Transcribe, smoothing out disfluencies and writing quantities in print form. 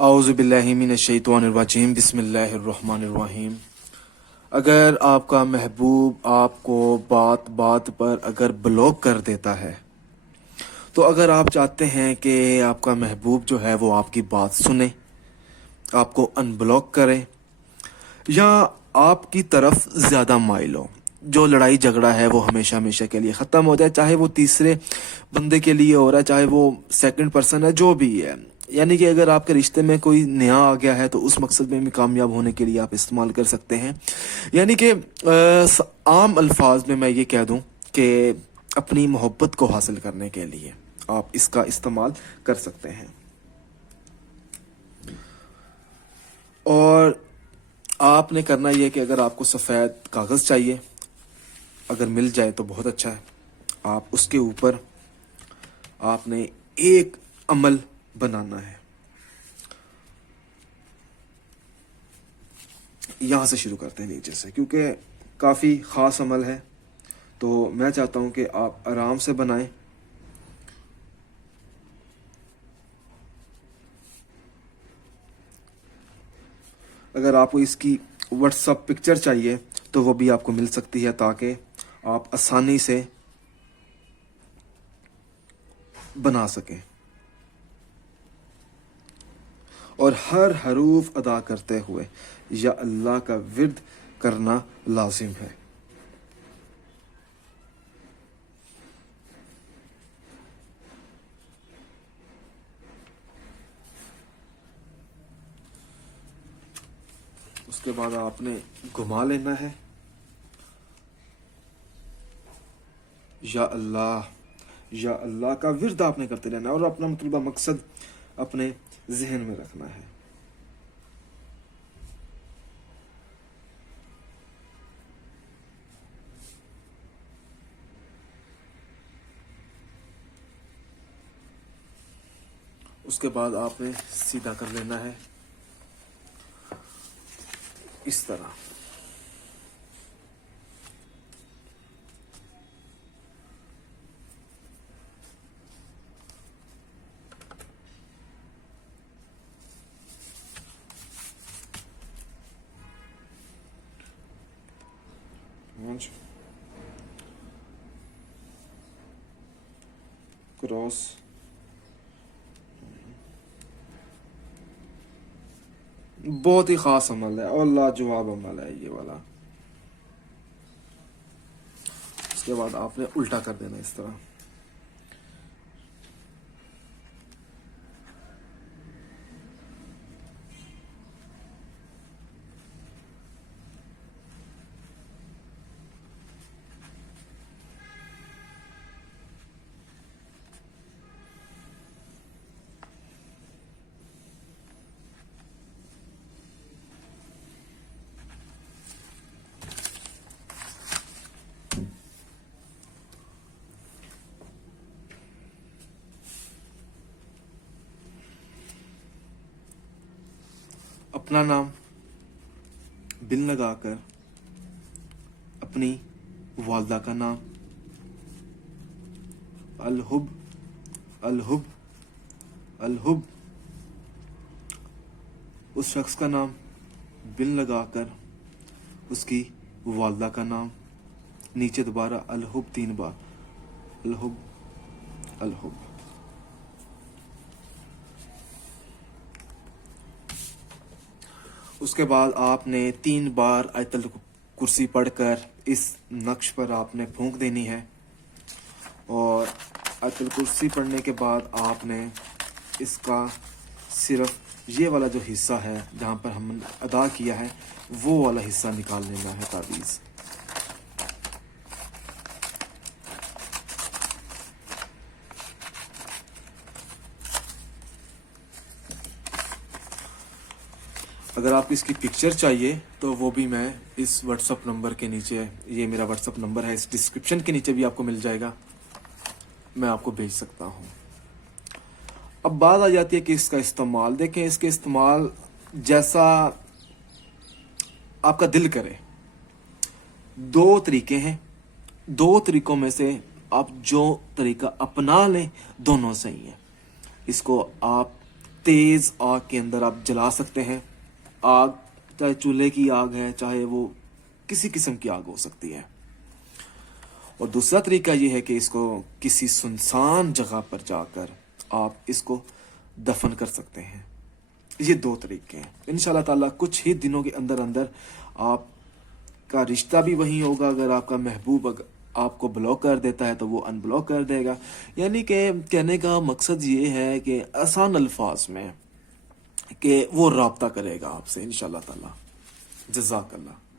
اعوذ باللہ من الشیطان الرجیم بسم اللہ الرحمن الرحیم۔ اگر آپ کا محبوب آپ کو بات بات پر اگر بلاک کر دیتا ہے تو اگر آپ چاہتے ہیں کہ آپ کا محبوب جو ہے وہ آپ کی بات سنے، آپ کو ان بلاک کرے یا آپ کی طرف زیادہ مائل ہو، جو لڑائی جھگڑا ہے وہ ہمیشہ ہمیشہ کے لیے ختم ہو جائے، چاہے وہ تیسرے بندے کے لیے ہو رہا ہے، چاہے وہ سیکنڈ پرسن ہے، جو بھی ہے، یعنی کہ اگر آپ کے رشتے میں کوئی نیا آ گیا ہے تو اس مقصد میں بھی کامیاب ہونے کے لیے آپ استعمال کر سکتے ہیں۔ یعنی کہ عام الفاظ میں یہ کہہ دوں کہ اپنی محبت کو حاصل کرنے کے لیے آپ اس کا استعمال کر سکتے ہیں۔ اور آپ نے کرنا یہ کہ اگر آپ کو سفید کاغذ چاہیے، اگر مل جائے تو بہت اچھا ہے، آپ اس کے اوپر آپ نے ایک عمل بنانا ہے۔ یہاں سے شروع کرتے ہیں نیچے سے، کیونکہ کافی خاص عمل ہے تو میں چاہتا ہوں کہ آپ آرام سے بنائیں۔ اگر آپ کو اس کی واٹس ایپ پکچر چاہیے تو وہ بھی آپ کو مل سکتی ہے، تاکہ آپ آسانی سے بنا سکیں، اور ہر حروف ادا کرتے ہوئے یا اللہ کا ورد کرنا لازم ہے۔ اس کے بعد آپ نے گھما لینا ہے، یا اللہ کا ورد آپ نے کرتے رہنا ہے، اور اپنا مطلوبہ مقصد اپنے ذہن میں رکھنا ہے۔ اس کے بعد آپ نے سیدھا کر لینا ہے اس طرح۔ کراس بہت ہی خاص عمل ہے اور لاجواب عمل ہے یہ والا۔ اس کے بعد آپ نے الٹا کر دینا اس طرح۔ اپنا نام بن لگا کر اپنی والدہ کا نام، الحب الحب الحب، اس شخص کا نام بن لگا کر اس کی والدہ کا نام، نیچے دوبارہ الحب 3 بار، الحب الحب۔ اس کے بعد آپ نے 3 بار آیت الکرسی پڑھ کر اس نقش پر آپ نے پھونک دینی ہے، اور آیت الکرسی پڑھنے کے بعد آپ نے اس کا صرف یہ والا جو حصہ ہے جہاں پر ہم نے ادا کیا ہے وہ والا حصہ نکال لینا ہے تعویذ۔ اگر آپ کو اس کی پکچر چاہیے تو وہ بھی میں اس واٹس ایپ نمبر کے نیچے، یہ میرا واٹس ایپ نمبر ہے، اس ڈسکرپشن کے نیچے بھی آپ کو مل جائے گا، میں آپ کو بھیج سکتا ہوں۔ اب بات آ جاتی ہے کہ اس کا استعمال دیکھیں، اس کے استعمال جیسا آپ کا دل کرے۔ 2 طریقے ہیں، 2 طریقوں میں سے آپ جو طریقہ اپنا لیں دونوں صحیح ہیں۔ اس کو آپ تیز آگ کے اندر آپ جلا سکتے ہیں. آگ چاہے چولہے کی آگ ہے، چاہے وہ کسی قسم کی آگ ہو سکتی ہے. اور دوسرا طریقہ یہ ہے کہ اس کو کسی سنسان جگہ پر جا کر آپ اس کو دفن کر سکتے ہیں. یہ دو طریقے ہیں. انشاءاللہ تعالیٰ کچھ ہی دنوں کے اندر اندر آپ کا رشتہ بھی وہیں ہوگا. اگر آپ کا محبوب آپ کو بلاک کر دیتا ہے تو وہ ان بلاک کر دے گا. یعنی کہ کہنے کا مقصد یہ ہے کہ آسان الفاظ میں کہ وہ رابطہ کرے گا آپ سے انشاءاللہ تعالیٰ. جزاک اللہ.